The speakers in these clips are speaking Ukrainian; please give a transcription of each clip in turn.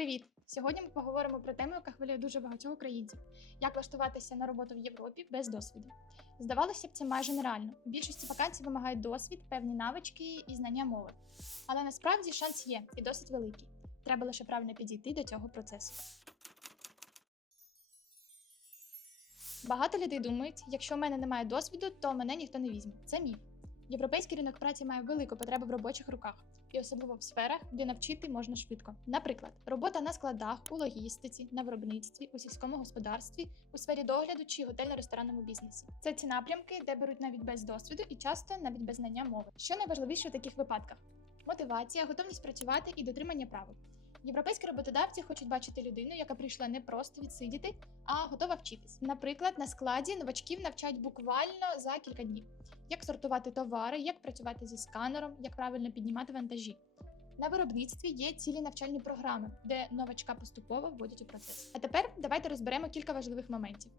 Привіт! Сьогодні ми поговоримо про тему, яка хвилює дуже багатьох українців: як влаштуватися на роботу в Європі без досвіду. Здавалося б, це майже нереально. У більшості вакансій вимагають досвід, певні навички і знання мови. Але насправді шанс є і досить великий. Треба лише правильно підійти до цього процесу. Багато людей думають, якщо в мене немає досвіду, то мене ніхто не візьме. Це міф. Європейський ринок праці має велику потребу в робочих руках, і особливо в сферах, де навчити можна швидко. Наприклад, робота на складах, у логістиці, на виробництві, у сільському господарстві, у сфері догляду чи готельно-ресторанному бізнесі. Це ті напрямки, де беруть навіть без досвіду і часто навіть без знання мови. Що найважливіше у таких випадках? Мотивація, готовність працювати і дотримання правил. Європейські роботодавці хочуть бачити людину, яка прийшла не просто відсидіти, а готова вчитись. Наприклад, на складі новачків навчають буквально за кілька днів, як сортувати товари, як працювати зі сканером, як правильно піднімати вантажі. На виробництві є цілі навчальні програми, де новачка поступово вводять у процес. А тепер давайте розберемо кілька важливих моментів.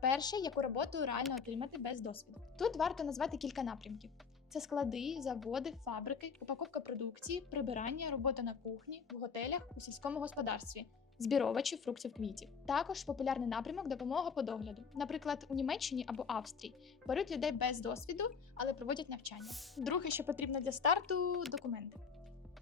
Перше, яку роботу реально отримати без досвіду. Тут варто назвати кілька напрямків: це склади, заводи, фабрики, упаковка продукції, прибирання, робота на кухні, в готелях, у сільському господарстві, збіровачі фруктів квітів. Також популярний напрямок допомога по догляду. Наприклад, у Німеччині або Австрії беруть людей без досвіду, але проводять навчання. Друге, що потрібно для старту документи.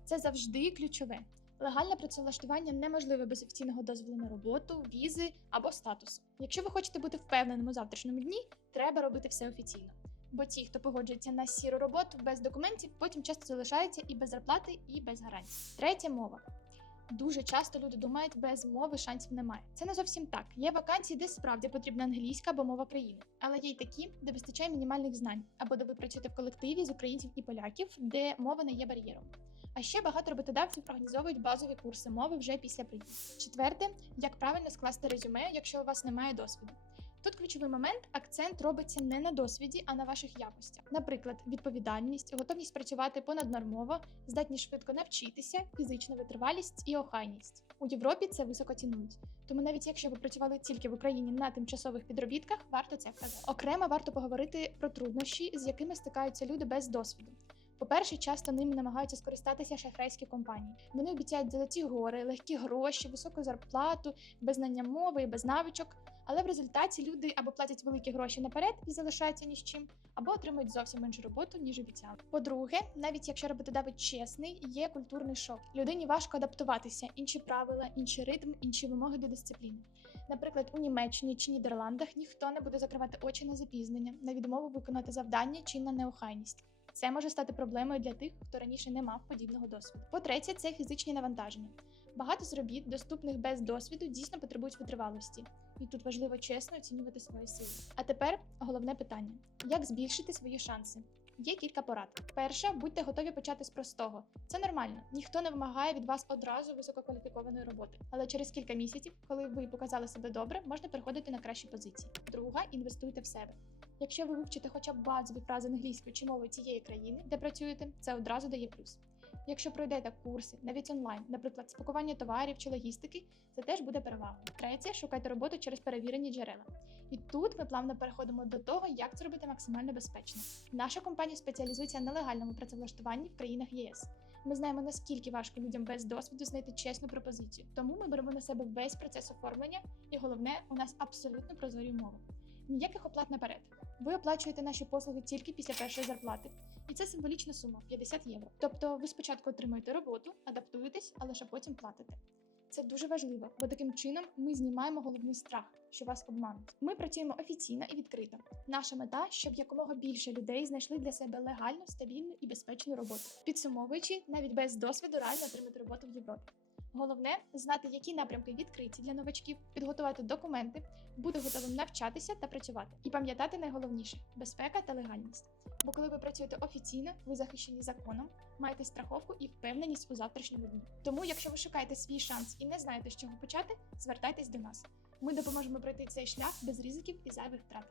Це завжди ключове. Легальне працевлаштування неможливе без офіційного дозволу на роботу, візи або статусу. Якщо ви хочете бути впевненим у завтрашньому дні, треба робити все офіційно. Бо ті, хто погоджується на сіру роботу без документів, потім часто залишаються і без зарплати, і без гарантій. Третя мова. Дуже часто люди думають, без мови шансів немає. Це не зовсім так. Є вакансії, де справді потрібна англійська або мова країни, але є й такі, де вистачає мінімальних знань, або де ви працюєте в колективі з українців і поляків, де мова не є бар'єром. А ще багато роботодавців організовують базові курси мови вже після приїзду. Четверте, як правильно скласти резюме, якщо у вас немає досвіду. Тут ключовий момент акцент робиться не на досвіді, а на ваших якостях. Наприклад, відповідальність, готовність працювати понаднормово, здатність швидко навчитися, фізична витривалість і охайність. У Європі це високо цінують. Тому навіть якщо ви працювали тільки в Україні на тимчасових підробітках, варто це вказати. Окремо варто поговорити про труднощі, з якими стикаються люди без досвіду. По-перше, часто ними намагаються скористатися шахрайські компанії. Вони обіцяють золоті гори, легкі гроші, високу зарплату, без знання мови і без навичок. Але в результаті люди або платять великі гроші наперед і залишаються ні з чим, або отримують зовсім іншу роботу, ніж обіцяли. По-друге, навіть якщо роботодавець чесний, є культурний шок. Людині важко адаптуватися, інші правила, інший ритм, інші вимоги до дисципліни. Наприклад, у Німеччині чи Нідерландах ніхто не буде закривати очі на запізнення, на відмову виконати завдання чи на неохайність. Це може стати проблемою для тих, хто раніше не мав подібного досвіду. По-третє, це фізичні навантаження. Багато з робіт, доступних без досвіду, дійсно потребують витривалості, і тут важливо чесно оцінювати свої сили. А тепер головне питання: як збільшити свої шанси? Є кілька порад. Перше, будьте готові почати з простого. Це нормально. Ніхто не вимагає від вас одразу висококваліфікованої роботи. Але через кілька місяців, коли ви показали себе добре, можна переходити на кращі позиції. Друга інвестуйте в себе. Якщо ви вивчите хоча б базові фрази англійської чи мови тієї країни, де працюєте, це одразу дає плюс. Якщо пройдете курси, навіть онлайн, наприклад, спакування товарів чи логістики, це теж буде перевагою. Третє, шукайте роботу через перевірені джерела. І тут ми плавно переходимо до того, як це робити максимально безпечно. Наша компанія спеціалізується на легальному працевлаштуванні в країнах ЄС. Ми знаємо наскільки важко людям без досвіду знайти чесну пропозицію. Тому ми беремо на себе весь процес оформлення, і головне, у нас абсолютно прозорі умови. Ніяких оплат наперед. Ви оплачуєте наші послуги тільки після першої зарплати, і це символічна сума 50 євро. Тобто ви спочатку отримуєте роботу, адаптуєтесь, а лише потім платите. Це дуже важливо, бо таким чином ми знімаємо головний страх, що вас обмануть. Ми працюємо офіційно і відкрито. Наша мета, щоб якомога більше людей знайшли для себе легальну, стабільну і безпечну роботу. Підсумовуючи, навіть без досвіду реально отримати роботу в Європі. Головне знати, які напрямки відкриті для новачків, підготувати документи, бути готовим навчатися та працювати. І пам'ятати найголовніше безпека та легальність. Бо коли ви працюєте офіційно, ви захищені законом, маєте страховку і впевненість у завтрашньому дні. Тому, якщо ви шукаєте свій шанс і не знаєте, з чого почати, звертайтесь до нас. Ми допоможемо пройти цей шлях без ризиків і зайвих втрат.